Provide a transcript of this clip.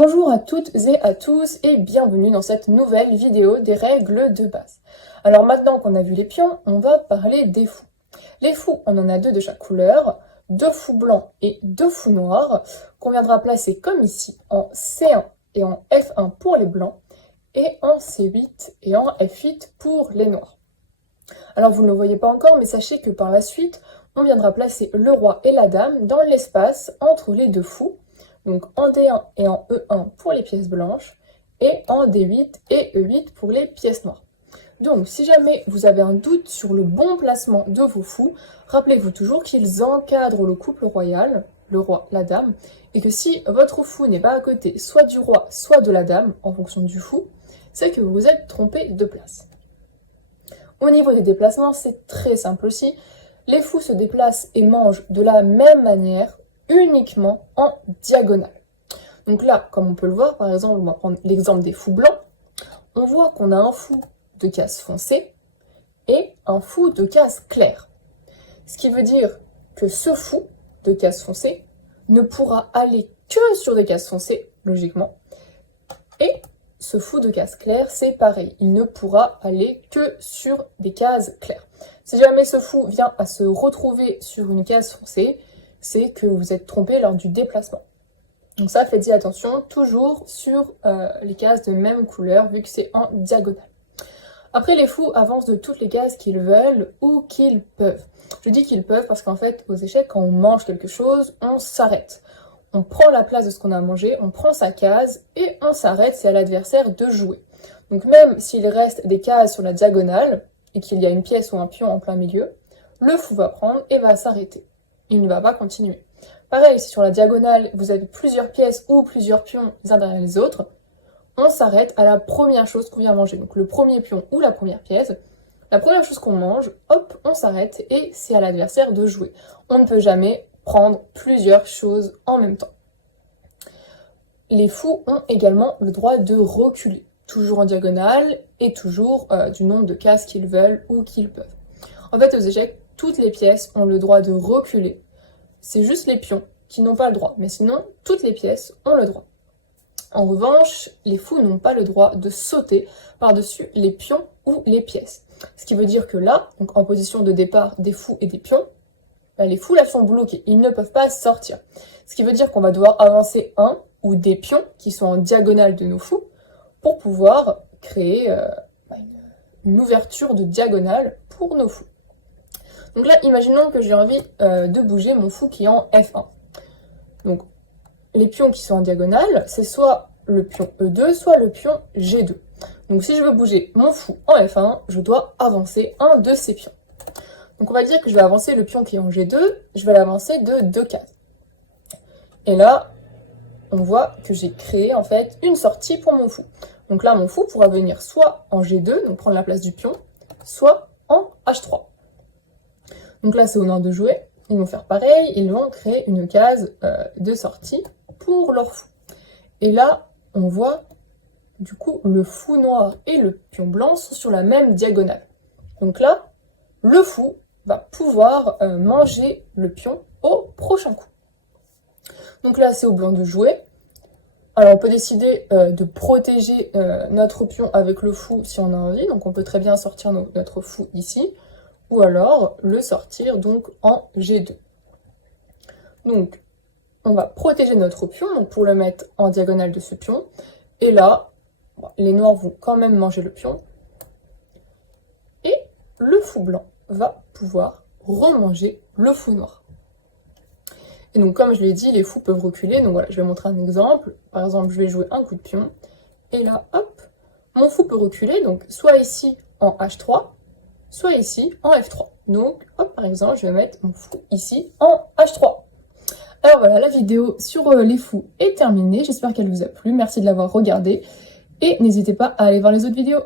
Bonjour à toutes et à tous et bienvenue dans cette nouvelle vidéo des règles de base. Alors maintenant qu'on a vu les pions, on va parler des fous. Les fous, on en a deux de chaque couleur, deux fous blancs et deux fous noirs, qu'on viendra placer comme ici en C1 et en F1 pour les blancs, et en C8 et en F8 pour les noirs. Alors vous ne le voyez pas encore, mais sachez que par la suite, on viendra placer le roi et la dame dans l'espace entre les deux fous, donc en D1 et en E1 pour les pièces blanches, et en D8 et E8 pour les pièces noires. Donc, si jamais vous avez un doute sur le bon placement de vos fous, rappelez-vous toujours qu'ils encadrent le couple royal, le roi, la dame, et que si votre fou n'est pas à côté soit du roi, soit de la dame, en fonction du fou, c'est que vous vous êtes trompé de place. Au niveau des déplacements, c'est très simple aussi. Les fous se déplacent et mangent de la même manière, uniquement en diagonale. Donc là, comme on peut le voir, par exemple, on va prendre l'exemple des fous blancs, on voit qu'on a un fou de case foncée et un fou de case claire. Ce qui veut dire que ce fou de case foncée ne pourra aller que sur des cases foncées, logiquement, et ce fou de case claire, c'est pareil, il ne pourra aller que sur des cases claires. Si jamais ce fou vient à se retrouver sur une case foncée, c'est que vous êtes trompé lors du déplacement. Donc ça, faites-y attention, toujours sur les cases de même couleur, vu que c'est en diagonale. Après, les fous avancent de toutes les cases qu'ils veulent ou qu'ils peuvent. Je dis qu'ils peuvent parce qu'en fait, aux échecs, quand on mange quelque chose, on s'arrête. On prend la place de ce qu'on a mangé, on prend sa case et on s'arrête, c'est à l'adversaire de jouer. Donc même s'il reste des cases sur la diagonale et qu'il y a une pièce ou un pion en plein milieu, le fou va prendre et va s'arrêter. Il ne va pas continuer. Pareil, si sur la diagonale, vous avez plusieurs pièces ou plusieurs pions les uns derrière les autres, on s'arrête à la première chose qu'on vient manger. Donc le premier pion ou la première pièce, la première chose qu'on mange, hop, on s'arrête et c'est à l'adversaire de jouer. On ne peut jamais prendre plusieurs choses en même temps. Les fous ont également le droit de reculer, toujours en diagonale et toujours du nombre de cases qu'ils veulent ou qu'ils peuvent. En fait, aux échecs, toutes les pièces ont le droit de reculer. C'est juste les pions qui n'ont pas le droit, mais sinon, toutes les pièces ont le droit. En revanche, les fous n'ont pas le droit de sauter par-dessus les pions ou les pièces. Ce qui veut dire que là, donc en position de départ des fous et des pions, les fous là sont bloqués, ils ne peuvent pas sortir. Ce qui veut dire qu'on va devoir avancer un ou des pions qui sont en diagonale de nos fous pour pouvoir créer une ouverture de diagonale pour nos fous. Donc là, imaginons que j'ai envie de bouger mon fou qui est en F1. Donc, les pions qui sont en diagonale, c'est soit le pion E2, soit le pion G2. Donc si je veux bouger mon fou en F1, je dois avancer un de ces pions. Donc on va dire que je vais avancer le pion qui est en G2, je vais l'avancer de 2 cases. Et là, on voit que j'ai créé en fait une sortie pour mon fou. Donc là, mon fou pourra venir soit en G2, donc prendre la place du pion, soit en H3. Donc là, c'est au nord de jouer. Ils vont faire pareil, ils vont créer une case de sortie pour leur fou. Et là, on voit, du coup, le fou noir et le pion blanc sont sur la même diagonale. Donc là, le fou va pouvoir manger le pion au prochain coup. Donc là, c'est au blanc de jouer. Alors, on peut décider de protéger notre pion avec le fou si on a envie. Donc, on peut très bien sortir notre fou ici. Ou alors le sortir donc en G2. Donc, on va protéger notre pion donc pour le mettre en diagonale de ce pion. Et là, les noirs vont quand même manger le pion. Et le fou blanc va pouvoir remanger le fou noir. Et donc, comme je l'ai dit, les fous peuvent reculer. Donc voilà, je vais montrer un exemple. Par exemple, je vais jouer un coup de pion. Et là, hop, mon fou peut reculer. Donc, soit ici en H3, soit ici en F3. Donc, hop, par exemple, je vais mettre mon fou ici en H3. Alors voilà, la vidéo sur les fous est terminée. J'espère qu'elle vous a plu. Merci de l'avoir regardée. Et n'hésitez pas à aller voir les autres vidéos.